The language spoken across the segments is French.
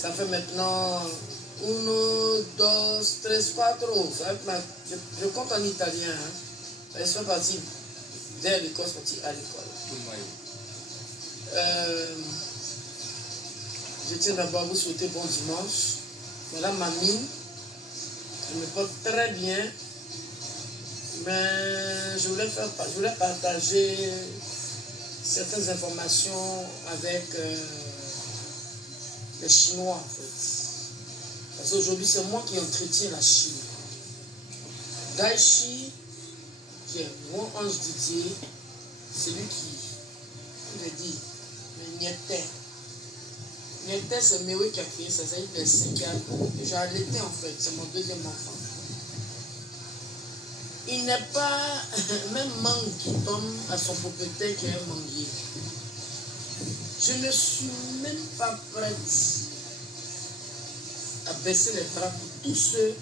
Ça fait maintenant 1, 2, 3, 4. Je compte en italien. Hein. Je suis parti dès l'école, je suis parti à l'école. Je tiens d'abord à vous souhaiter bon dimanche. Voilà ma mine. Je me porte très bien. Mais je voulais partager certaines informations avec les Chinois en fait. Parce qu'aujourd'hui c'est moi qui entretiens la Chine. Daichi, qui est mon ange Didier, c'est lui qui me dit, mais Niete. Niete c'est Mewe qui a créé ça, c'est les 5 ans. J'ai allaité en fait, c'est mon deuxième enfant. Il n'est pas même mangue qui tombe à son propriétaire qui est un manguier. Je ne suis même pas prête à baisser les bras pour tous ceux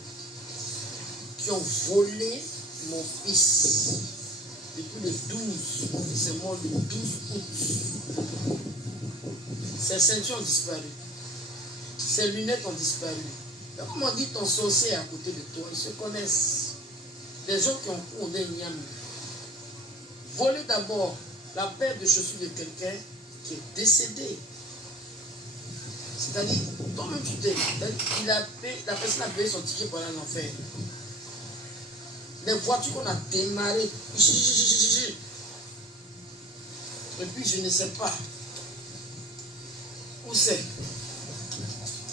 qui ont volé mon fils depuis le 12. Mon fils est mort le 12 août. Ses ceintures ont disparu. Ses lunettes ont disparu. Comme on dit, ton sorcier est à côté de toi, ils se connaissent. Les gens qui ont couru Niam. Voler d'abord la paire de chaussures de quelqu'un qui est décédé. C'est-à-dire, toi-même tu t'es. La personne a payé son ticket pour aller en enfer. Les voitures qu'on a démarrées. Et puis je ne sais pas où c'est.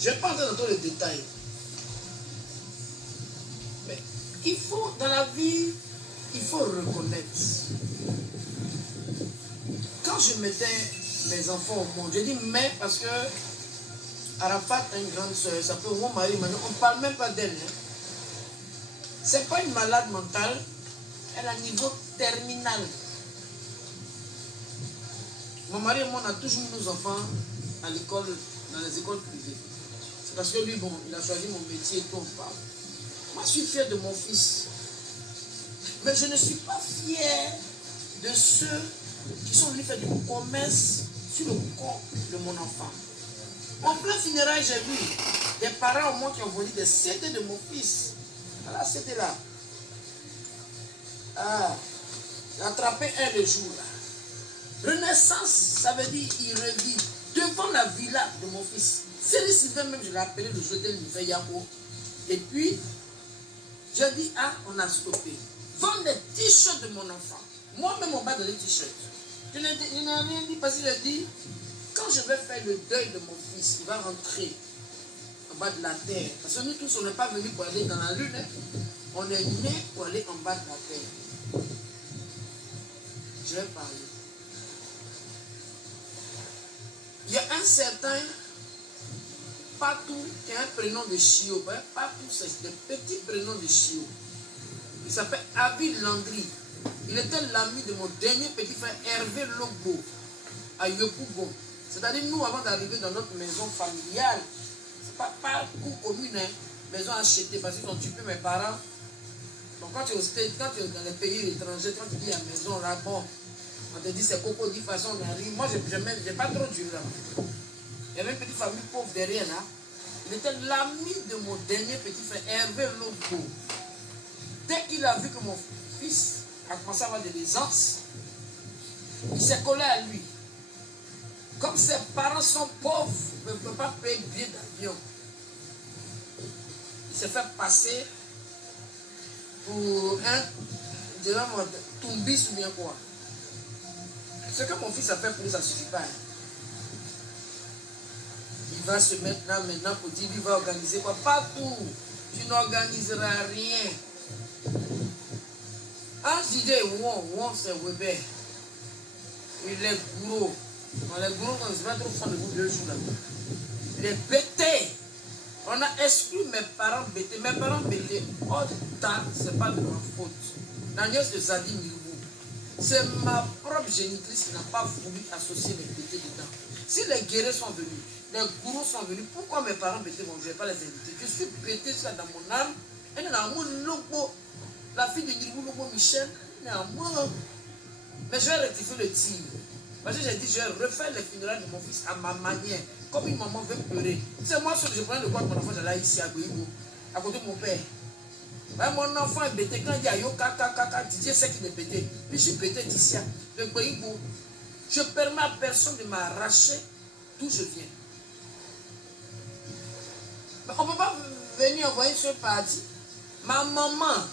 Je ne vais pas entrer dans tous les détails. Mais il faut, dans la vie, il faut reconnaître. Quand je mettais mes enfants au monde, je dis mais parce que Arafat a une grande soeur, ça peut mon mari, on ne parle même pas d'elle. Hein. C'est pas une malade mentale, elle a un niveau terminal. Mon mari et moi, on a toujours mis nos enfants à l'école, dans les écoles privées. C'est parce que lui, bon, il a choisi mon métier et tout, on parle. Moi, je suis fier de mon fils. Mais je ne suis pas fier de ceux qui sont venus faire du commerce sur le corps de mon enfant. En plein funérail, j'ai vu des parents au moins qui ont volé des CD de mon fils. Voilà, c'était là. Ah, j'ai attrapé un le jour là. Renaissance, ça veut dire il revit devant la villa de mon fils. C'est Sylvain même, je l'ai appelé le jeudi, il fait Yako. Et puis, j'ai dit, ah, on a stoppé. Vendre des t-shirts de mon enfant. Moi-même, on m'a donné des t-shirts. Je n'ai rien dit parce qu'il a dit, quand je vais faire le deuil de mon fils, il va rentrer en bas de la terre. Parce que nous tous, on n'est pas venus pour aller dans la lune. Hein. On est nés pour aller en bas de la terre. Je vais parler. Il y a un certain Patou qui a un prénom de Chio. Patou, c'est le petit prénom de Chio. Il s'appelle Abil Landry. Il était l'ami de mon dernier petit frère Hervé Lobo à Yopougon. C'est-à-dire, nous, avant d'arriver dans notre maison familiale, c'est pas cour commune, hein, maison achetée, parce qu'ils ont tué mes parents. Donc, quand tu es dans les pays étrangers, quand tu dis à la maison, là, bon, on te dit c'est coco, dit façon, on arrive. Moi, je n'ai pas trop duré là. Il y avait une petite famille pauvre derrière là. Il était l'ami de mon dernier petit frère, Hervé Lobo. Dès qu'il a vu que mon fils a commencé à avoir de l'aisance, il s'est collé à lui. Comme ses parents sont pauvres, il ne peut pas payer billet d'avion. Il s'est fait passer pour un toumbis ou bien quoi. Ce que mon fils a fait pour lui, ça ne suffit pas. Il va se mettre là maintenant pour dire, lui va organiser quoi? Partout. Tu n'organiseras rien. Un disait, Won, c'est Weber. Il est gros. Les gros, on ne se met trop fond de vous 2 jours là. Il est bêté. On a exclu mes parents bêtés. Mes parents bêtés. Oh, ce n'est pas de ma faute. L'agneau de Zadi Milbou. C'est ma propre génitrice qui n'a pas voulu associer les bêtés dedans. Si les guerriers sont venus, les gourous sont venus, pourquoi mes parents bêtés vont, je ne vais pas les inviter? Je suis bêté ça dans mon âme. Elle est dans mon logo. La fille de Niribou Lobo Michel, elle est en moi. Mais je vais rectifier le tir. Parce que j'ai dit, je vais refaire les funérailles de mon fils à ma manière. Comme une maman veut pleurer. C'est moi, je prenais le corps de mon enfant, j'allais ici à Goïbo, à côté de mon père. Mon enfant est bêté. Quand il dit ayo, kaka, Didier sait qu'il est bêté. Puis je suis bêté d'ici, de Goïbo. Je permets à personne de m'arracher d'où je viens. Mais on ne peut pas venir envoyer ce parti. Ma maman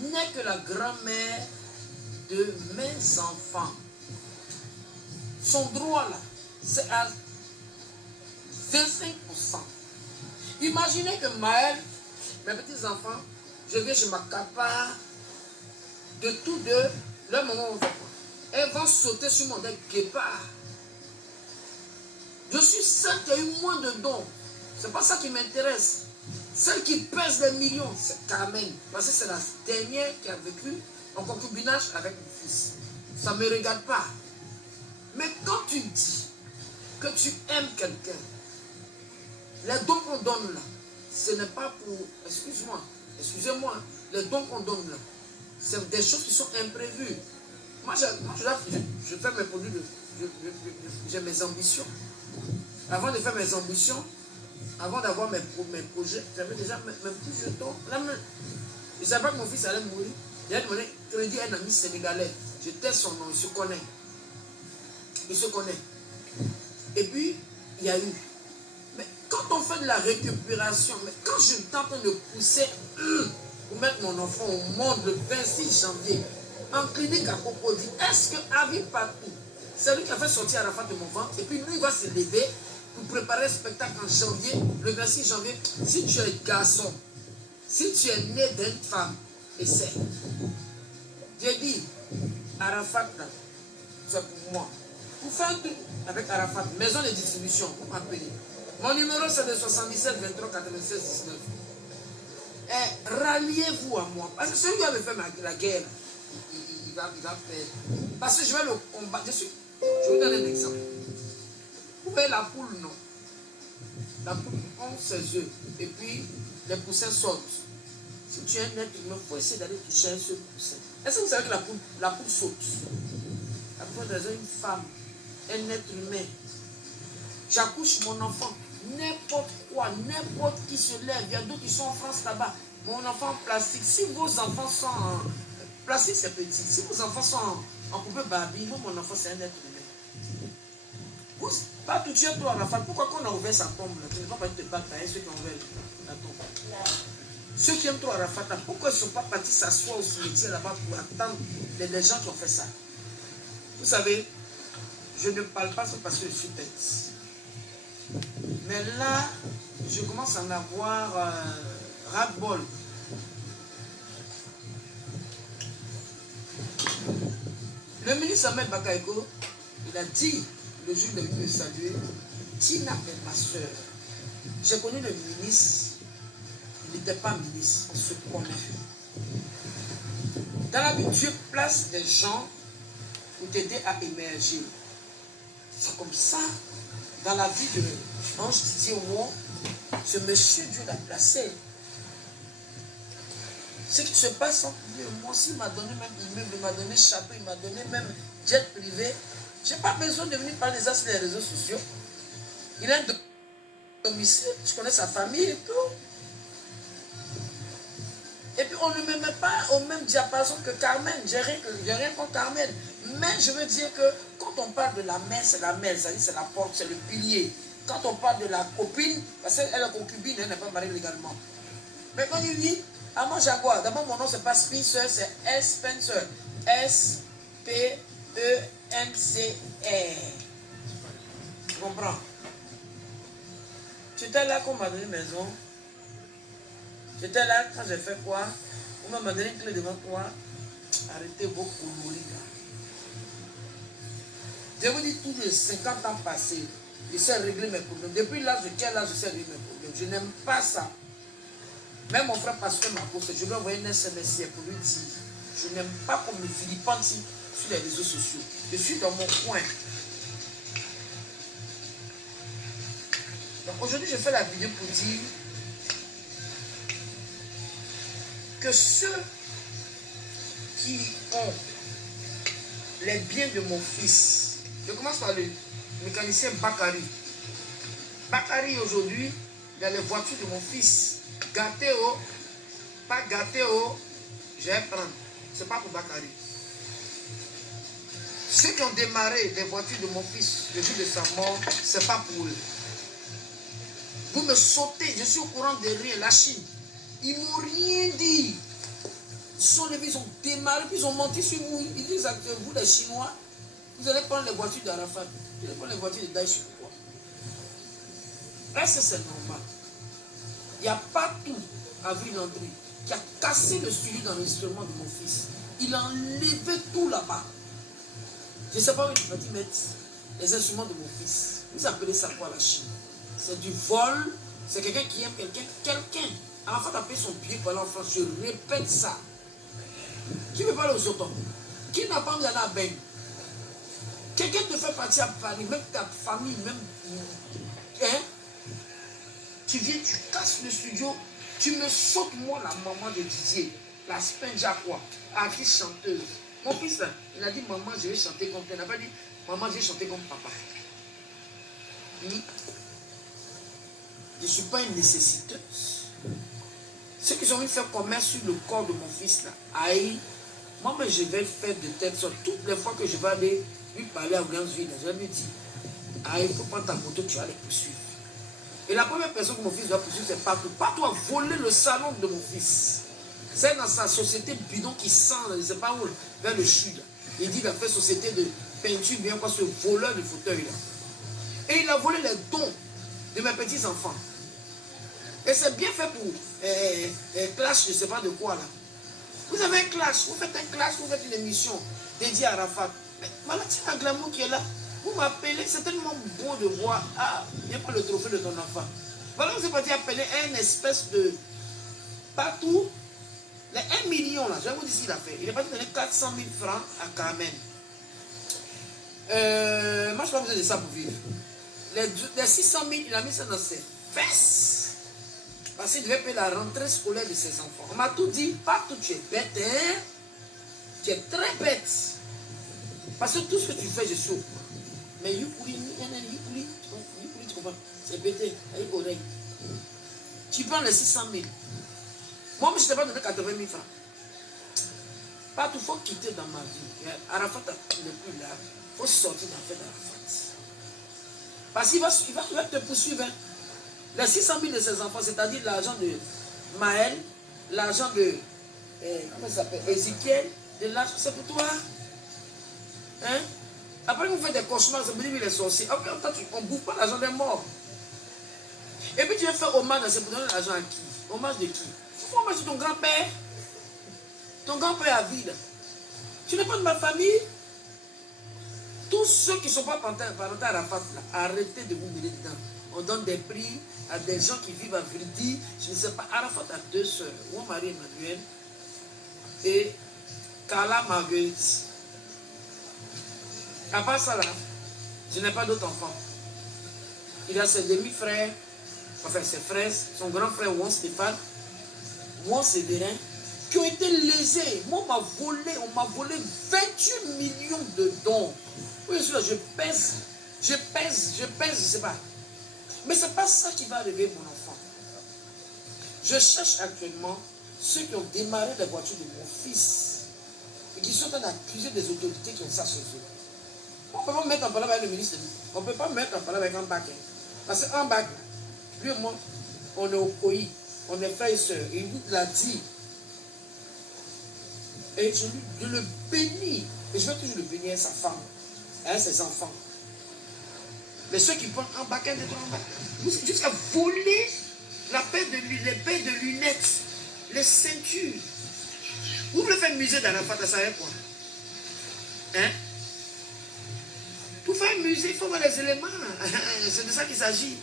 n'est que la grand-mère de mes enfants. Son droit là, c'est à 25%. Imaginez que Maël, mes petits-enfants, je viens, je m'accapare de tous deux, leur maman va. Elles vont sauter sur mon guépard. Je suis celle qui a eu moins de dons. C'est pas ça qui m'intéresse. Celle qui pèse les millions, c'est Carmen. Parce que c'est la dernière qui a vécu en concubinage avec mon fils. Ça ne me regarde pas. Mais quand tu dis que tu aimes quelqu'un, les dons qu'on donne là, ce n'est pas pour... Excusez-moi, les dons qu'on donne là, c'est des choses qui sont imprévues. Moi, je fais mes produits, j'ai mes ambitions. Avant de faire mes ambitions, avant d'avoir mes projets, j'avais déjà mes petits jetons. Là, je ne savais pas que mon fils allait mourir. J'ai demandé crédit à un ami sénégalais. Je teste son nom, il se connaît. Il se connaît. Et puis, il y a eu. Mais quand on fait de la récupération, mais quand je suis en train de pousser pour mettre mon enfant au monde le 26 janvier, en clinique à Cocody, est-ce que Avi Patou, c'est lui qui a fait sortir Arafat de mon ventre, et puis lui, il va se lever pour préparer le spectacle en janvier, le 26 janvier. Si tu es garçon, si tu es né d'une femme, essaie. J'ai dit, Arafat, c'est pour moi. Vous faites un truc avec Arafat, maison de distribution, vous m'appelez. Mon numéro c'est le 77 23 96 19. Et ralliez-vous à moi. Parce que celui qui avait fait la guerre, il va faire. Parce que je vais le combattre. Je vous donne un exemple. Vous voyez la poule, non? La poule pond ses œufs. Et puis, les poussins sautent. Si tu es un être humain, il faut essayer d'aller toucher ce poussin. Est-ce que vous savez que la poule saute? La poule est une femme, un être humain. J'accouche mon enfant. N'importe quoi, n'importe qui se lève. Il y a d'autres qui sont en France là-bas. Mon enfant en plastique. Si vos enfants sont en... Plastique, c'est petit. Si vos enfants sont en poupée Barbie, moi, mon enfant, c'est un être humain. Vous, pas tout de suite, toi, Rafal. Pourquoi quand on a ouvert sa tombe, là, tu ne vas pas te battre avec ceux qui ont ouvert la tombe? Ceux qui aiment toi, Rafal, pourquoi ils ne sont pas partis s'asseoir au cimetière là-bas pour attendre les gens qui ont fait ça? Vous savez, je ne parle pas parce que je suis bête. Mais là, je commence à en avoir ras-le-bol. Le ministre Ahmed Bakaïko, il a dit, le jour de me saluer, Tina est ma soeur. J'ai connu le ministre, il n'était pas ministre, on se connaît. Dans la vie, Dieu place des gens pour t'aider à émerger. C'est comme ça, dans la vie de Ange Didier Ouon, ce monsieur, Dieu l'a placé. Ce qui se passe entre lui et moi, s'il m'a donné même immeuble, il m'a donné chapeau, il m'a donné même jet privé, je n'ai pas besoin de venir parler de ça sur les réseaux sociaux. Il a un domicile, je connais sa famille et tout. Et puis on ne me met pas au même diapason que Carmen. J'ai rien contre Carmen. Mais je veux dire que quand on parle de la mère, c'est la mère, c'est-à-dire c'est la porte, c'est le pilier. Quand on parle de la copine, parce qu'elle est concubine, elle n'est pas mariée légalement. Mais quand il dit, à moi Jaguar, d'abord mon nom c'est pas Spencer, c'est S. Spencer. S-P-E-N-C-R. Tu comprends? J'étais là quand on m'a donné maison. J'étais là quand j'ai fait quoi? On m'a donné une clé devant toi. Arrêtez vos coloris là. Je vous dis, tous les 50 ans passés, je sais régler mes problèmes. Depuis l'âge de quel âge je sais régler mes problèmes? Je n'aime pas ça. Même mon frère pasteur m'a posé, je lui ai envoyé un SMS pour lui dire, je n'aime pas qu'on me vilipende sur les réseaux sociaux. Je suis dans mon coin. Donc aujourd'hui, je fais la vidéo pour dire que ceux qui ont les biens de mon fils, Je commence par le mécanicien Bakary. Bakary aujourd'hui, dans les voitures de mon fils, gâté au, pas gâté au, je vais prendre. C'est pas pour Bakary. Ceux qui ont démarré les voitures de mon fils le jour de sa mort, c'est pas pour eux. Vous me sautez, je suis au courant de rien. La Chine, ils m'ont rien dit. Ils sont levés, ils ont démarré, puis ils ont menti sur vous. Ils disent à vous, les Chinois, vous allez prendre les voitures d'Arafat. Vous allez prendre les voitures de Daesh. Pourquoi? Est-ce que c'est normal? Il n'y a pas tout à Ville-Landry qui a cassé le studio d'enregistrement de mon fils. Il a enlevé tout là-bas. Je ne sais pas où il va mettre les instruments de mon fils. Vous appelez ça quoi la Chine? C'est du vol. C'est quelqu'un qui aime quelqu'un. Quelqu'un. Arafat a payé son billet pour aller en France. Je répète ça. Qui veut parler aux autres? Qui n'a pas envie d'aller à Ben? Quelqu'un te fait partir à Paris, même ta famille, même. Hein? Tu viens, tu casses le studio, tu me sautes, moi, la maman de Didier, la Spenja quoi, artiste chanteuse. Mon fils, il a dit, maman, je vais chanter comme toi. Il n'a pas dit, maman, je vais chanter comme papa. Je ne suis pas une nécessiteuse. Ceux qui ont envie de faire commerce sur le corps de mon fils, là, aïe, moi, mais je vais faire de telle sorte. Toutes les fois que je vais aller lui parler à Williamsville, je vais lui dire, aïe, il faut prendre ta moto, tu vas les poursuivre. Et la première personne que mon fils doit poursuivre, c'est Patou. Patou a volé le salon de mon fils. C'est dans sa société bidon qui sent, je ne sais pas où, vers le sud. Il dit qu'il a fait société de peinture, bien quoi, ce voleur de fauteuil là. Et il a volé les dons de mes petits-enfants. Et c'est bien fait pour clash, je ne sais pas de quoi là. Vous avez un clash, vous faites un clash, vous faites une émission dédiée à Arafat. Mais voilà, c'est un glamour qui est là. Vous m'appelez, c'est tellement beau de voir. Ah, viens prendre le trophée de ton enfant. Voilà, vous êtes parti appeler un espèce de Patou. Les 1 million là, je vais vous dire ce qu'il a fait. Il est parti donner 400 000 francs à Carmen. Moi, je n'ai pas besoin de ça pour vivre. Les 600 000, il a mis ça dans ses fesses. Parce qu'il devait payer la rentrée scolaire de ses enfants. On m'a tout dit, Patou, tu es bête, hein? Tu es très bête. Parce que tout ce que tu fais, je suis au courant. Mais Yukuli, tu comprends? C'est pété, avec oreille. Tu prends les 600 000. Moi, je ne t'ai pas donné 80 000 francs. Pas tout, il faut quitter dans ma vie. Arafat n'est plus là. Il faut sortir d'affaire d'Arafat. Parce qu'il va te poursuivre. Hein. Les 600 000 de ses enfants, c'est-à-dire l'argent de Maël, l'argent de comment ça s'appelle, Ézéchiel, de l'argent, c'est pour toi. Hein? Après, vous faites des cauchemars, vous dites les sorciers. Ok, on ne bouffe pas l'argent des morts. Et puis tu vas faire hommage, c'est pour donner l'argent à qui? Hommage de qui? Tu fais hommage de ton grand-père. Ton grand-père a vie là. Tu n'es pas de ma famille. Tous ceux qui ne sont pas parentés à la face, là, arrêtez de vous mêler dedans. On donne des prix à des gens qui vivent à Vridi. Je ne sais pas, Arafat a 2 sœurs, mon mari Emmanuel et Carla Marguerite. À part ça là, je n'ai pas d'autres enfants. Il a ses demi-frères, enfin ses frères, son grand frère Juan Stéphane, Juan Séverin, qui ont été lésés. Moi, on m'a volé 28 millions de dons. Oui, je pèse, je sais pas. Mais ce n'est pas ça qui va arriver, mon enfant. Je cherche actuellement ceux qui ont démarré les voitures de mon fils et qui sont en train d'accuser des autorités qui ont ça sur eux. On ne peut pas me mettre en parole avec le ministre. On ne peut pas me mettre en parole avec un bac. Hein. Parce qu'un bac, lui et moi, on est au pays, on est frères et sœurs. Et il l'a dit. Et je le bénis. Et je vais toujours le bénir à sa femme, à ses enfants. Mais ceux qui prennent un bac, un autre en bac, jusqu'à voler la paire les paires de lunettes, les ceintures. Vous voulez faire un musée d'Arafat, ça savez quoi? Hein? Pour faire un musée, il faut voir les éléments. C'est de ça qu'il s'agit.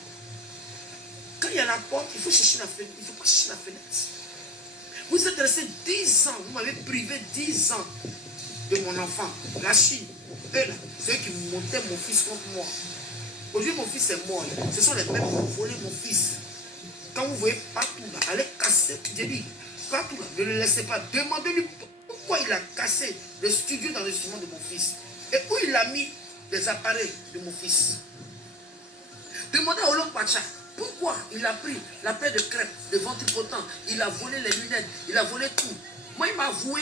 Quand il y a la porte, il faut chercher la fenêtre. Il ne faut pas chercher la fenêtre. Vous êtes resté 10 ans, vous m'avez privé 10 ans de mon enfant. La Chine, eux là, c'est eux qui montaient mon fils contre moi. Aujourd'hui, mon fils est mort. Ce sont les mêmes qui ont volé mon fils. Quand vous voyez partout là, allez casser, j'ai dit, partout là, ne le laissez pas. Demandez-lui pourquoi il a cassé le studio d'enregistrement de mon fils. Et où il l'a mis, des appareils de mon fils. Demandez à Olo Pacha pourquoi il a pris la paire de crêpes de ventripotent, il a volé les lunettes, il a volé tout. Moi, il m'a avoué.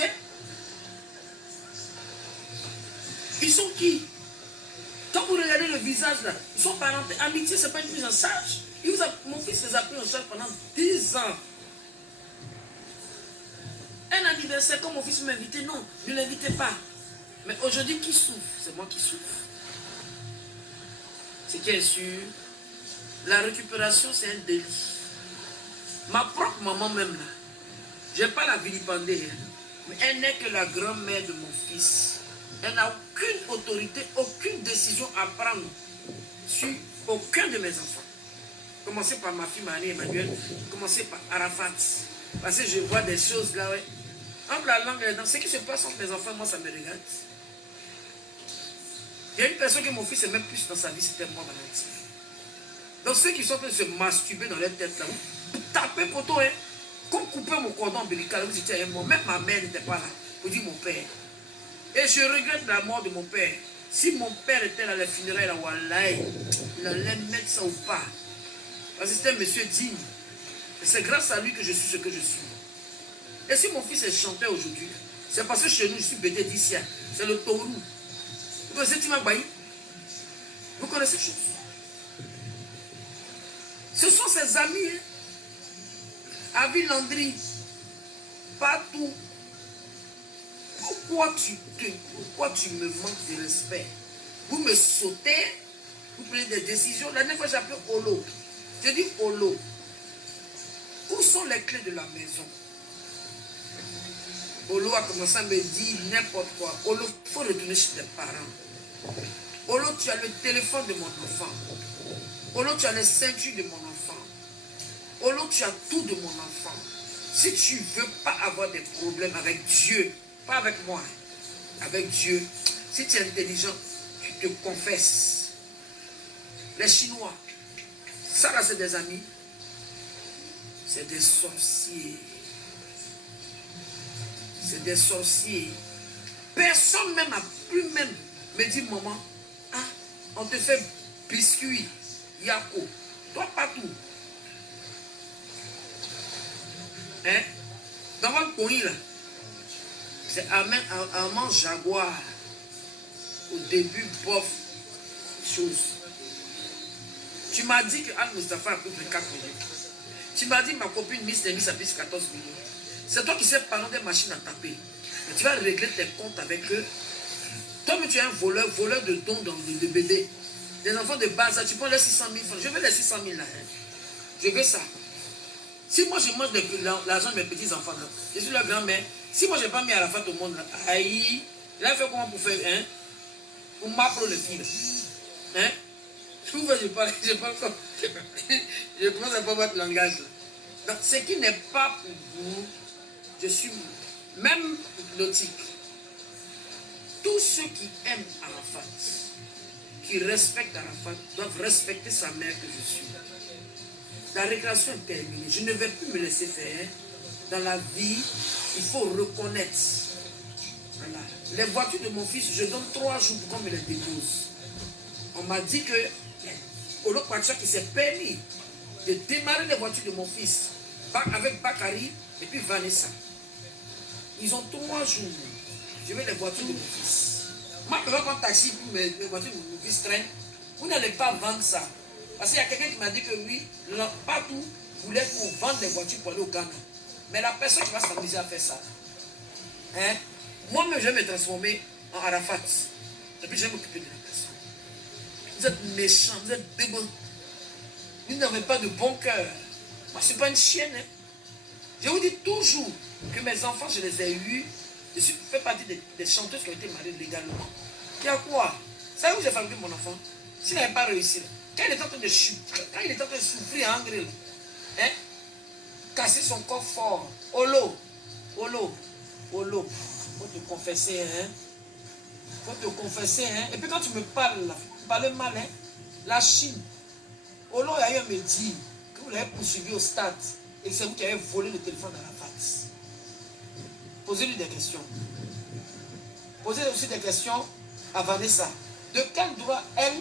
Ils sont qui? Quand vous regardez le visage là, ils sont parentés. Amitié, ce n'est pas une prise en charge. Mon fils les a pris en charge pendant 10 ans. Un anniversaire, quand mon fils m'invitait, non, ne l'invitez pas. Mais aujourd'hui, qui souffre? C'est moi qui souffre. Ce qui est sûr, la récupération, c'est un délit. Ma propre maman même là, je n'ai pas la vilipender, mais elle n'est que la grand-mère de mon fils. Elle n'a aucune autorité, aucune décision à prendre sur aucun de mes enfants. Commencez par ma fille Marie-Emmanuel, commencez par Arafat. Parce que je vois des choses là, ouais. Entre la langue et les dents, ce qui se passe entre mes enfants, moi ça me regarde. Il y a une personne que mon fils aimait plus dans sa vie, c'était moi dans l'intime. Donc ceux qui sont en train de se masturber dans leur tête là, tapez poteau, hein. Comme couper mon cordon ombilical, vous étiez mort. Même ma mère n'était pas là. Vous dites mon père. Et je regrette la mort de mon père. Si mon père était à la funéraille à Wallaï, il allait mettre ça ou pas. Parce que c'était un monsieur digne. Et c'est grâce à lui que je suis ce que je suis. Et si mon fils est chanteur aujourd'hui, c'est parce que chez nous, je suis bédé d'ici. C'est le Tourou. Vous connaissez Timabaï? Vous connaissez ces choses? Ce sont ses amis. Hein? Avi Landry, partout. Pourquoi tu me manques de respect? Vous me sautez, vous prenez des décisions. La dernière fois, j'ai appelé Olo. Je dis Olo, où sont les clés de la maison? Olo a commencé à me dire n'importe quoi. Olo, il faut retourner chez tes parents. Olo, tu as le téléphone de mon enfant. Olo, tu as les ceintures de mon enfant. Olo, tu as tout de mon enfant. Si tu ne veux pas avoir des problèmes avec Dieu, pas avec moi, avec Dieu, si tu es intelligent, tu te confesses. Les Chinois, ça là c'est des amis, c'est des sorciers. C'est des sorciers. Personne même a pu même me dire, maman, ah, on te fait biscuit, yako, toi partout. Hein? Dans votre pays là, c'est Armand Jaguar. Au début, bof, chose. Tu m'as dit que Al-Mustafa a pris 24 minutes. Tu m'as dit ma copine Miss Demis a pris 14 minutes. C'est toi qui sais parler des machines à taper. Mais tu vas régler tes comptes avec eux. Toi, tu es un voleur de dons de BD. Des enfants de base, tu prends les 600 000 francs. Je veux les 600 000 là. Hein. Je veux ça. Si moi je mange l'argent de mes petits-enfants, là, je suis leur grand-mère. Si moi je n'ai pas mis à la fête au monde, là, aïe, il a fait comment pour faire, hein? Pour m'apprendre le fil. Hein? Je parle comme. Je commence à pas votre langage. Là. Donc, ce qui n'est pas pour vous, je suis même nautique. Tous ceux qui aiment Arafat, qui respectent Arafat, doivent respecter sa mère que je suis. La récréation est terminée. Je ne vais plus me laisser faire. Dans la vie, il faut reconnaître. Voilà. Les voitures de mon fils, je donne 3 jours pour qu'on me les dépose. On m'a dit que Olo Pacha qui s'est permis de démarrer les voitures de mon fils avec Bakary et puis Vanessa. Ils ont 3 jours. Je veux les voitures de mon fils. Moi, je ne vais pas prendre taxi pour mes voitures de mon fils traînent. Vous n'allez pas vendre ça. Parce qu'il y a quelqu'un qui m'a dit que oui, partout, voulait qu'on vende les voitures pour aller au Ghana. Mais la personne qui va s'amuser à faire ça, hein, moi-même, je vais me transformer en Arafat. Et puis, je vais m'occuper de la personne. Vous êtes méchants, vous êtes démons. Vous n'avez pas de bon cœur. Moi, je ne suis pas une chienne. Hein. Je vous dis toujours que mes enfants, je les ai eus. Je fais partie des chanteuses qui ont été mariées légalement. Il y a quoi? Vous savez où j'ai fabriqué mon enfant? S'il n'avait pas réussi, là, quand il est en train de souffrir en Anglais, hein, casser son corps fort, Olo, faut te confesser, hein, et puis quand tu me parles, là, tu parles mal, hein, la Chine, Olo a eu à me dire que vous l'avez poursuivi au stade, et c'est vous qui avez volé le téléphone dans la face. Posez-lui des questions. Posez aussi des questions à Vanessa. De quel droit elle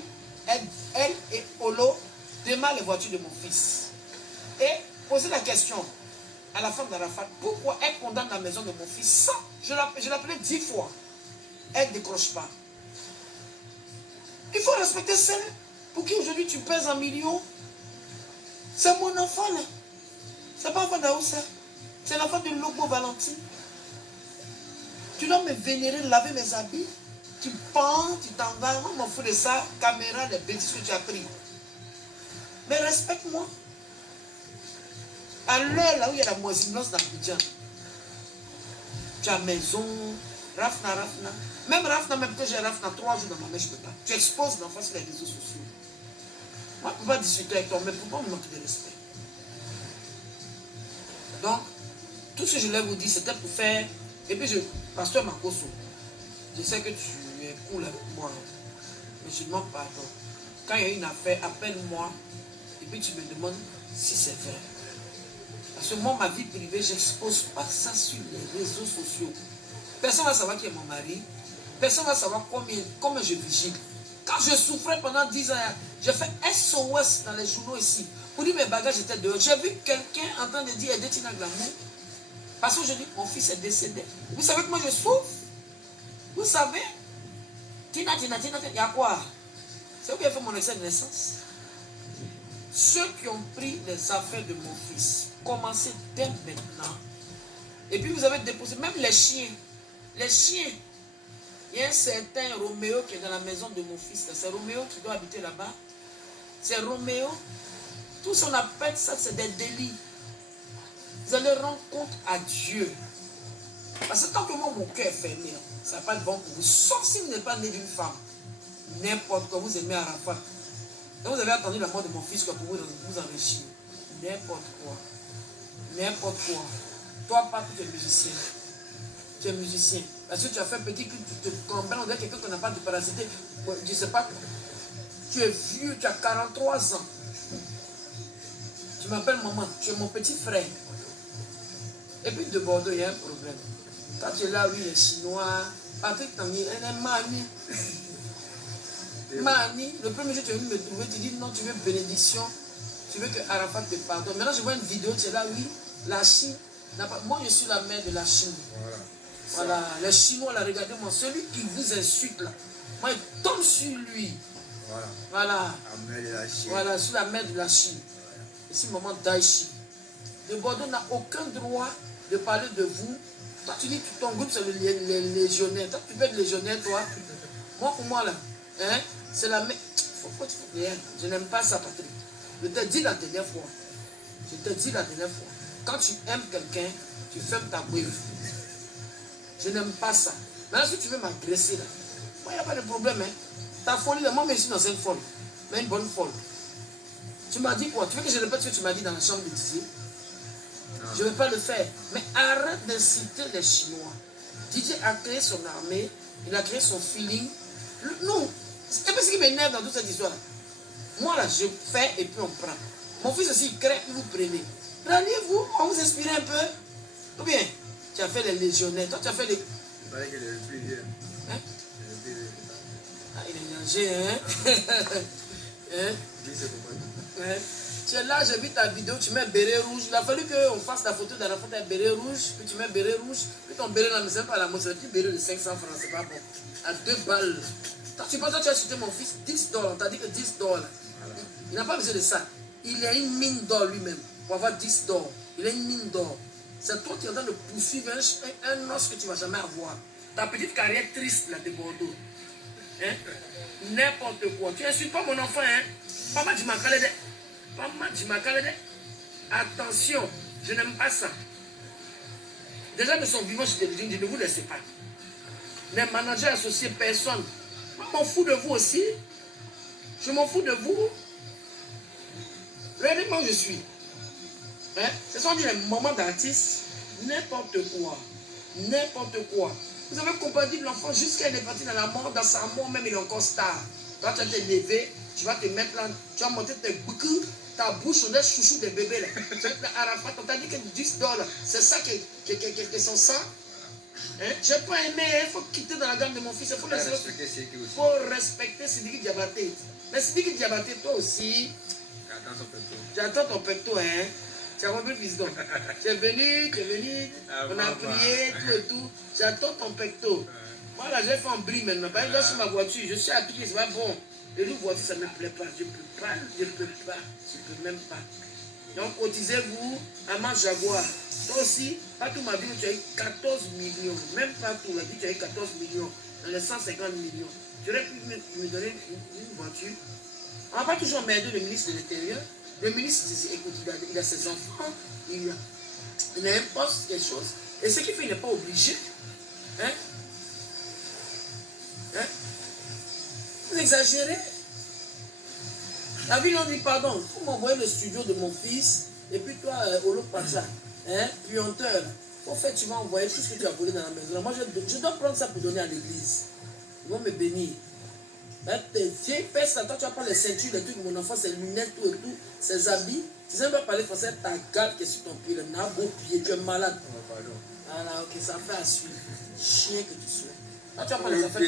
et Olo démarrent les voitures de mon fils? Et poser la question à la femme d'Arafat, pourquoi elle condamne la maison de mon fils sans, je l'appelais 10 fois, elle ne décroche pas. Il faut respecter celle pour qui aujourd'hui tu pèses un million. C'est mon enfant là. C'est pas l'enfant d'Aoussa. C'est l'enfant de Lobo Valentine. Tu dois me vénérer, laver mes habits. Tu pends, tu t'en vas. Moi, m'en fous de ça. Caméra, les bêtises que tu as pris. Mais respecte-moi. À l'heure là où il y a la moisinance dans Abidjan, tu as maison, Rafna. Même Rafna, même que j'ai Rafna 3 jours dans ma main, je ne peux pas. Tu exposes l'enfant sur les réseaux sociaux. Moi, je ne peux pas discuter avec toi, mais pourquoi me manquer de respect? Donc, tout ce que je voulais vous dire, c'était pour faire. Et puis, Pasteur Makoso, je sais que tu es cool avec moi, mais je ne demande pardon. Quand il y a une affaire, appelle-moi, et puis tu me demandes si c'est vrai. Parce que moi, ma vie privée, je n'expose pas ça sur les réseaux sociaux. Personne ne va savoir qui est mon mari. Personne ne va savoir comment je vigile. Quand je souffrais pendant 10 ans, j'ai fait SOS dans les journaux ici. Pour dire mes bagages étaient dehors. J'ai vu quelqu'un en train de dire aider Tina Glamour. Parce que je dis, mon fils est décédé. Vous savez que moi je souffre? Vous savez? Tina, il y a quoi? C'est vous qui avez fait mon excès de naissance. Ceux qui ont pris les affaires de mon fils, commencez dès maintenant. Et puis vous avez déposé, même les chiens. Les chiens. Il y a un certain Roméo qui est dans la maison de mon fils. C'est Roméo qui doit habiter là-bas. C'est Roméo. Tout ce qu'on appelle ça, c'est des délits. Vous allez rendre compte à Dieu. Parce que tant que moi, mon cœur est fermé, ça va pas être bon pour vous. Sauf si vous n'êtes pas né d'une femme. N'importe quoi, vous aimez Arafat. Donc vous avez attendu la mort de mon fils pour vous enrichir. N'importe quoi. N'importe quoi. Toi, pas tu es musicien. Tu es musicien. Parce que tu as fait un petit clip, tu te comprends, on dirait quelqu'un qui n'a pas de parasité. Je ne sais pas. Tu es vieux, tu as 43 ans. Tu m'appelles maman, tu es mon petit frère. Et puis de Bordeaux, il y a un problème. Quand tu es là, lui, il est chinois. Patrick Tanguy, elle est Mani. Mani, le premier jour, tu es venu me trouver, tu dis non, tu veux bénédiction. Tu veux que Arafat te pardonne. Maintenant, je vois une vidéo, tu es là, oui, la Chine. Moi, je suis la mère de la Chine. Voilà, les Chinois, là, regardez-moi, celui qui vous insulte, là, moi, il tombe sur lui. Voilà. Voilà, je suis la mère de la Chine. Ici, maman Daichi. De Bordeaux n'a aucun droit de parler de vous. Toi, tu dis que ton groupe, c'est les légionnaires. Toi, tu peux être légionnaire, toi. Moi, pour moi, là, hein, c'est la mère. Je n'aime pas ça, Patrick. Je t'ai dit la dernière fois. Quand tu aimes quelqu'un, tu fermes ta bouille. Je n'aime pas ça. Maintenant, si tu veux m'agresser, là, moi, il n'y a pas de problème. Hein. Ta folie, là, moi, je suis dans une folle. Mais une bonne folle. Tu m'as dit quoi? Tu veux que je répète ce que tu m'as dit dans la chambre de Didier? Je ne vais pas le faire. Mais arrête d'inciter les Chinois. Didier a créé son armée, il a créé son feeling. Non. C'est ce qui m'énerve dans toute cette histoire. Moi, là, je fais et puis on prend. Mon fils aussi, il crée et vous prenez. Ralliez-vous, on vous inspire un peu. Ou bien, tu as fait les légionnaires. Toi, tu as fait les... Il paraît qu'il est le plus vieux. Hein? Ah, il est mélangé, hein? Hein? Hein? Tu es là, j'ai vu ta vidéo, tu mets béret rouge. Il a fallu qu'on fasse la photo d'Arafat avec béret rouge, puis tu mets béret rouge, puis ton béret là, mais c'est pas la mode, c'est un petit béret de 500 francs, c'est pas bon. À 2 balles. Toi, tu penses que tu as acheté mon fils $10, on t'a dit que $10. Il n'a pas besoin de ça. Il a une mine d'or lui-même pour avoir $10. Il a une mine d'or. C'est toi qui es en train de poursuivre un os que tu ne vas jamais avoir. Ta petite carrière triste là de Bordeaux. Hein? N'importe quoi. Tu n'insultes pas mon enfant, hein? Papa, tu m'as calé de... Attention, je n'aime pas ça. Déjà de son vivant, je ne vous laisse pas. Les managers associés, personne. Moi, je m'en fous de vous aussi. Je m'en fous de vous. Regardez comment je suis. Hein? Ce sont les moments d'artistes. N'importe quoi. N'importe quoi. Vous avez compris l'enfant jusqu'à il est parti dans la mort, dans sa mort même, il est encore star. Toi, tu vas te lever, tu vas te mettre là, tu vas monter tes boucles, ta bouche, on est chouchou des bébés là. Tu vas être Arafat, on t'a dit que $10, c'est ça qui est son sang. Hein? Je n'ai pas aimé, il faut quitter dans la gamme de mon fils. Il faut respecter Sidiki Diabaté. Mais Sidiki Diabaté, toi aussi, j'attends ton pecto, hein. Tu as compris, fiston. Tu es venu, on a prié, tout et tout. J'attends ton pecto. Moi, là, j'ai fait un bris maintenant. Par exemple, sur ma voiture, je suis appliqué, c'est pas bon. Les roues voitures, ça ne me plaît pas. Je ne peux même pas. Donc, cotisez-vous à ma Jaguar. Toi aussi, partout ma vie, tu as eu 14 millions. Même partout, la vie, tu as eu 14 millions. Dans les 150 millions. Tu aurais pu me donner une voiture. On ne va pas toujours emmerder le ministre de l'Intérieur. Le ministre, écoute, il a ses enfants, il impose quelque chose. Et ce qu'il fait, il n'est pas obligé. Hein? Hein? Vous exagérez. La ville, on dit pardon, il faut m'envoyer le studio de mon fils. Et puis toi, Olo Pacha, hein, puanteur. Au fait, tu m'as envoyé tout ce que tu as volé dans la maison. Moi, je dois prendre ça pour donner à l'église. Ils vont me bénir. Tes vieilles fesses, toi, tu vas prendre les ceintures, les trucs de mon enfant, ses lunettes, tout et tout, ses habits. Si tu ne sais pas parler français, ta gueule qui est sur ton pied, le nabo pied, tu es malade. Voilà, ok, ça fait à suivre. Chien que tu sois. Là, tu vas prendre les affaires.